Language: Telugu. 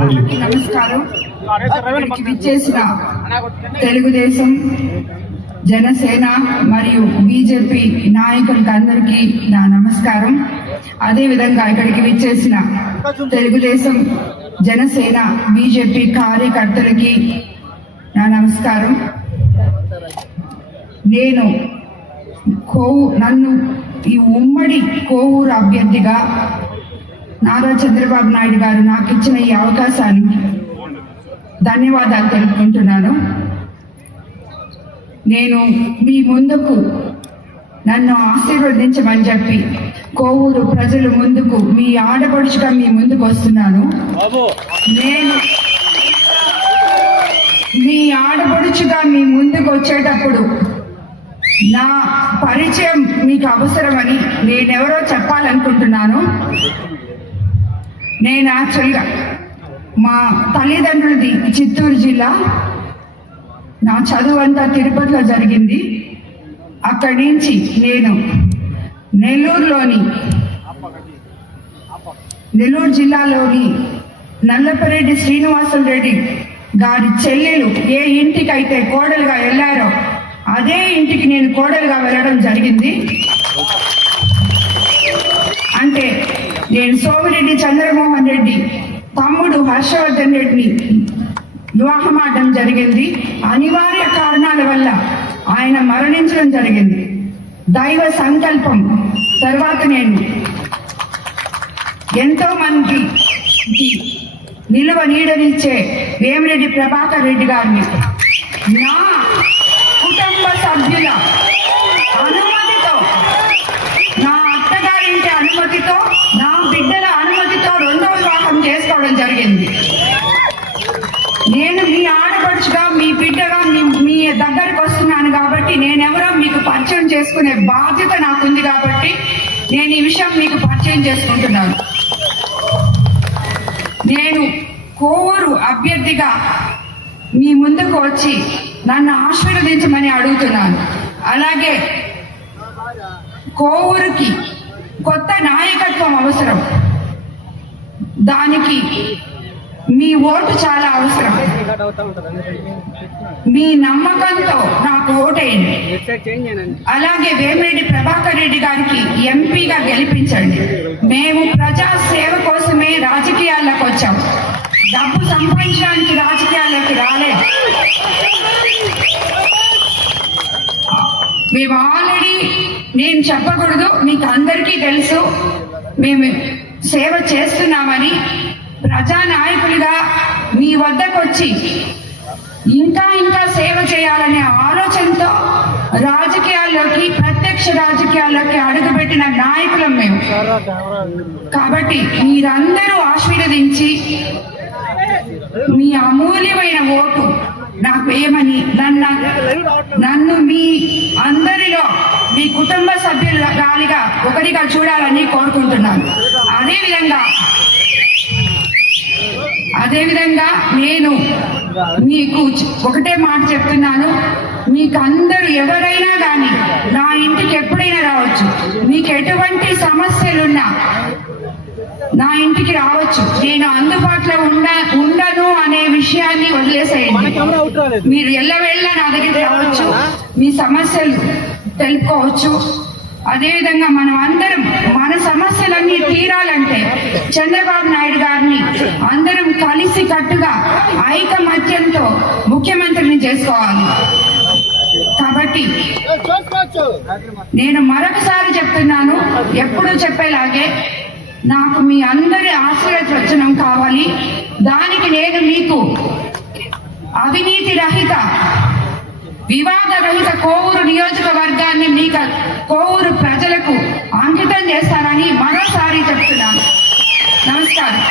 నమస్కారం. విచ్చేసిన తెలుగుదేశం, జనసేన మరియు బీజేపీ నాయకులకి అందరికీ నా నమస్కారం. అదేవిధంగా ఇక్కడికి విచ్చేసిన తెలుగుదేశం, జనసేన, బీజేపీ కార్యకర్తలకి నా నమస్కారం. నన్ను ఈ ఉమ్మడి కోవూరు అభ్యర్థిగా నారా చంద్రబాబు నాయుడు గారు నాకు ఇచ్చిన ఈ అవకాశానికి ధన్యవాదాలు తెలుపుకుంటున్నాను. నేను మీ ముందుకు నన్ను ఆశీర్వదించమని చెప్పి కోవూరు ప్రజల ముందుకు మీ ఆడపడుచుగా మీ ముందుకు వస్తున్నాను. నేను మీ ఆడపడుచుగా మీ ముందుకు వచ్చేటప్పుడు నా పరిచయం మీకు అవసరమని నేనెవరో చెప్పాలనుకుంటున్నాను. నేను యాక్చువల్గా మా తల్లిదండ్రులది చిత్తూరు జిల్లా. నా చదువు అంతా తిరుపతిలో జరిగింది. అక్కడి నుంచి నేను నెల్లూరు జిల్లాలోని నల్లపరెడ్డి శ్రీనివాసులు రెడ్డి గారి చెల్లెలు ఏ ఇంటికైతే కోడలుగా వెళ్ళారో అదే ఇంటికి నేను కోడలుగా వెళ్ళడం జరిగింది. అంటే నేను సోమిరెడ్డి చంద్రమోహన్ రెడ్డి తమ్ముడు హర్షవర్ధన్ రెడ్డిని వివాహం ఆడడం జరిగింది. అనివార్య కారణాల వల్ల ఆయన మరణించడం జరిగింది. దైవ సంకల్పం తర్వాత నేను ఎంతో మందికి నిలువ నీడనిచ్చే వేమిరెడ్డి ప్రభాకర్ రెడ్డి గారిని నా కుటుంబ సభ్యుల అనుమతితో, నా అత్తగారింటి అనుమతితో, నా బిడ్డల అనుమతితో రెండవ వివాహం చేసుకోవడం జరిగింది. నేను మీ ఆడపడుచుగా, మీ బిడ్డగా మీ దగ్గరికి వస్తున్నాను కాబట్టి నేనెవరో మీకు పరిచయం చేసుకునే బాధ్యత నాకుంది కాబట్టి నేను ఈ విషయం మీకు పరిచయం చేసుకుంటున్నాను. నేను కోవూరు అభ్యర్థిగా మీ ముందుకు వచ్చి నన్ను ఆశీర్వదించమని అడుగుతున్నాను. అలాగే కోవూరుకి కొత్త నాయకత్వం అవసరం. దానికి మీ ఓటు చాలా అవసరం. మీ నమ్మకంతో నాకు ఓటేయండి. అలాగే వేమిరెడ్డి ప్రభాకర్ రెడ్డి గారికి ఎంపీగా గెలిపించండి. మేము ప్రజా సేవ కోసమే రాజకీయాల్లోకి వచ్చాం. డబ్బు సంపాదించడానికి రాజకీయాల్లోకి రాలేదు. మేము ఆల్రెడీ, నేను చెప్పకూడదు, మీకు అందరికీ తెలుసు మేము సేవ చేస్తున్నామని. ప్రజానాయకులుగా మీ వద్దకు వచ్చి ఇంకా ఇంకా సేవ చేయాలనే ఆలోచనతో రాజకీయాల్లోకి, ప్రత్యక్ష రాజకీయాల్లోకి అడుగుపెట్టిన నాయకులం మేము. కాబట్టి మీరందరూ ఆశీర్వదించి మీ అమూల్యమైన ఓటు నాకు వేయమని నన్ను మీ అందరిలో మీ కుటుంబ సభ్యురాలిగా ఒకరిగా చూడాలని కోరుకుంటున్నాను. అదేవిధంగా నేను మీకు ఒకటే మాట చెప్తున్నాను. మీకు అందరూ ఎవరైనా కానీ నా ఇంటికి ఎప్పుడైనా రావచ్చు. మీకు ఎటువంటి సమస్యలున్నా నా ఇంటికి రావచ్చు. నేను అందుబాటులో ఉండను అనే విషయాన్ని వదిలేసేయండి. మీరు ఎల్లవేళ్ళ నా దగ్గరికి రావచ్చు, మీ సమస్యలు తెలుపుకోవచ్చు. అదేవిధంగా మనం అందరం మన సమస్యలన్నీ తీరాలంటే చంద్రబాబు నాయుడు గారిని అందరం కలిసి కట్టుగా ఐకమత్యంతో ముఖ్యమంత్రిని చేసుకోవాలి. కాబట్టి నేను మరొకసారి చెప్తున్నాను, ఎప్పుడూ చెప్పేలాగే నాకు మీ అందరి ఆశీర్వచనం కావాలి. దానికి నేను మీకు అవినీతి రహిత, వివాద రహిత కోవూరు నియోజకవర్గాన్ని మీకు కోవూరు ప్రజలకు అంకితం చేస్తానని మరోసారి చెప్తున్నాను. నమస్కారం.